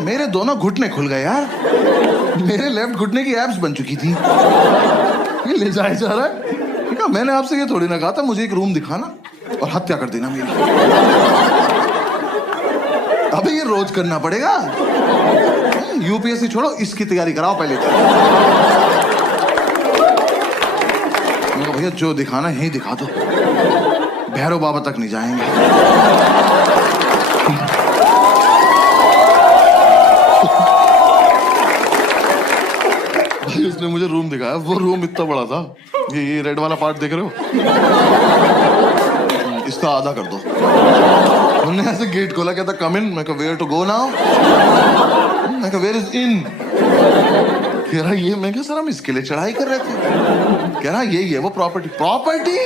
मेरे दोनों घुटने खुल गए यार। मेरे लेफ्ट घुटने की एब्स बन चुकी थी। ये ले जाए जा रहा है। ठीक है, मैंने आपसे ये थोड़ी ना कहा था मुझे एक रूम दिखाना और हत्या कर देना मेरी। अबे ये रोज करना पड़ेगा। यूपीएससी छोड़ो, इसकी तैयारी कराओ पहले। भैया जो दिखाना है ही दिखा दो, भैरव बाबा तक नहीं जाएंगे। भाई उसने मुझे रूम दिखाया, वो रूम इतना बड़ा था, ये रेड वाला पार्ट देख रहे हो, इसका आधा कर दो। उन्होंने ऐसे गेट खोला, कहता कम इन। मैं कहा वेयर टू गो नाउ। मैं कहा वेयर इज इन। कह रहा ये। मैं कहा सर हम इसके लिए चढ़ाई कर रहे थे। कह रहा यही है वो प्रॉपर्टी। प्रॉपर्टी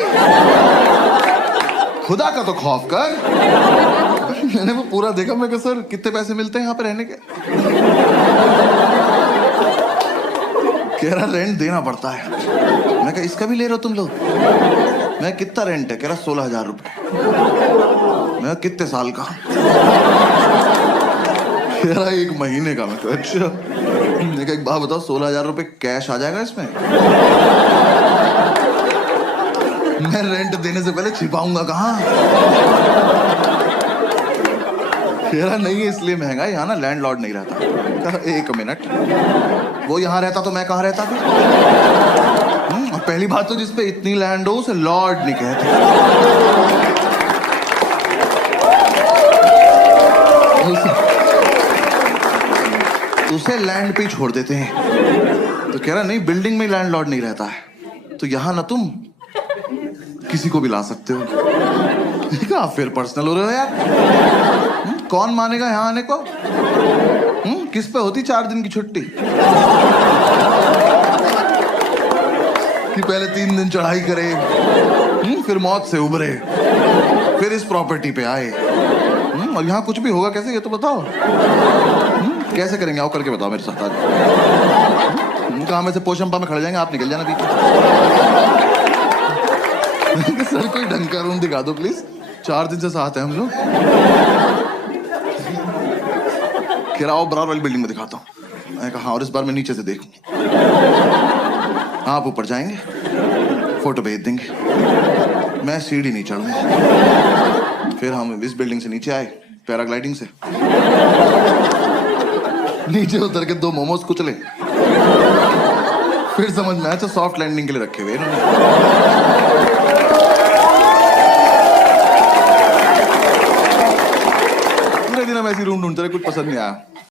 खुदा का तो खौफ कर। मैंने वो पूरा देखा। मैं कहा सर कितने पैसे मिलते हैं यहाँ पे रहने के। कह रहा रेंट देना पड़ता है। मैं कहा इसका भी ले रहे हो तुम लोग। मैं कितना रेंट है। कह रहा 16,000 रुपए। मैं कितने साल का। कह रहा 1 महीने का। मैं कहा अच्छा। मैं कहा एक बात बताओ 16,000 रुपए कैश आ जाएगा इसमें। मैं रेंट देने से पहले छिपाऊंगा कहाँ। कह रहा नहीं है इसलिए महंगा है, यहाँ ना लैंडलॉर्ड नहीं रहता। कहा 1 मिनट, वो यहाँ रहता तो मैं कहाँ रहता फिर। पहली बात तो जिसपे इतनी लैंड हो उसे लॉर्ड नहीं कहते। उसे लैंड पे ही छोड़ देते हैं। तो कह रहा नहीं बिल्डिंग में लैंडलॉर्ड नहीं रहता है, तो यहाँ ना तुम किसी को भी ला सकते हो। कहा फिर पर्सनल हो रहे हो यार। कौन मानेगा यहाँ आने को। किस पे होती 4 दिन की छुट्टी कि पहले 3 दिन चढ़ाई करे, फिर मौत से उबरे, फिर इस प्रॉपर्टी पे आए। और यहाँ कुछ भी होगा कैसे ये तो बताओ। कैसे करेंगे आओ करके बताओ मेरे साथ आज। कहाँ में से पोशंपा में खड़े जाएंगे, आप निकल जाना बीच। सर कोई ढंग का रूम दिखा दो प्लीज, 4 दिन से साथ हैं हम लोग। कह रहा आओ बराबर वाली बिल्डिंग में दिखाता हूँ। मैं कहा हाँ, और इस बार मैं नीचे से देखूं। आप ऊपर जाएंगे, फोटो भेज देंगे, मैं सीढ़ी नहीं चढ़ूंगा। फिर हम इस बिल्डिंग से नीचे आए पैराग्लाइडिंग से। नीचे उतर के 2 मोमोज कुचले। फिर समझ में आया तो सॉफ्ट लैंडिंग के लिए रखे हुए इन्होंने। पूरे दिन हम ऐसी रूम ढूंढते रहे, कुछ पसंद नहीं आया।